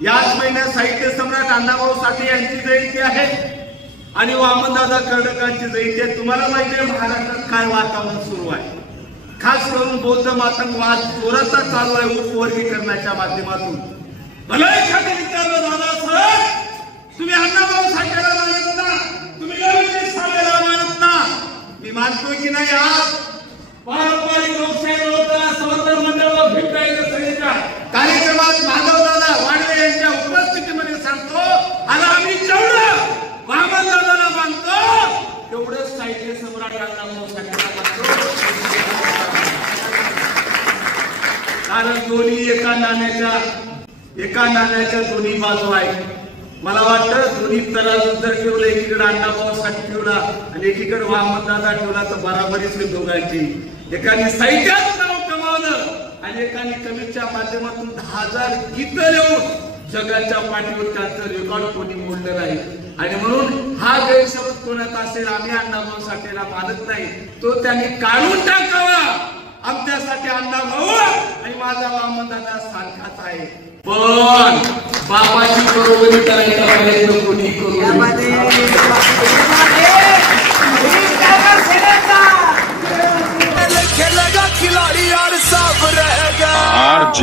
याच महिन्यात साहित्य सम्राट अण्णाभाऊ साठे यांची जयंती आहे आणि वामनदादा कर्डकांची जयंती आहे. तुम्हाला माहिती आहे महाराष्ट्रात काय वातावरण सुरू आहे. खास करून बौद्ध मातंगवाद जोरात चालू आहे उपवर्गीकरणाच्या माध्यमातून. भले एखाद्या विचारलं दादा साहेब तुम्ही अण्णाभाऊ साठेला मानत ना, तुम्ही गौरी साठेला मानत ना. मी मानतोय की नाही आज पारंपरिक लोकशाही होता समर्थन मंडळाला भेटायचं सगळ्यांच्या कार्यक्रमात माधवदादा वाडवे यांच्या उपस्थितीमध्ये सांगतो आणि आम्ही जेवढं वामनदादाला मानतो तेवढंच साहित्य सम्राट अण्णाभाऊ साठेला मानतो. कारण दोन्ही एका नाण्याच्या दोन्ही बाजू आहेत. मला वाटतं दोन्ही तराजू जर ठेवलं, एकीकडे अण्णाभाऊ साठे ठेवला आणि एकीकडे वामनदादा ठेवला तर बराबरीच होईल दोघांची. एकाने साहित्यात नाव कमावलं आणि एकाने कवीच्या माध्यमातून 10,000 गीतं लिहून जगाच्या पाठीवर त्यांचं रेकॉर्ड कोणी मोडलं नाही. आणि म्हणून हा गैरसमज कोणाचा असेल आम्ही अण्णाभाऊ साठेला मानत नाही तो त्यांनी काढून टाकावा. आमच्यासाठी अण्णाभाऊ आणि माझा वामनदादा सारखाच आहे. पण बाबाची बरोबरी करायचा प्रयत्न कोणी करू नये. RJ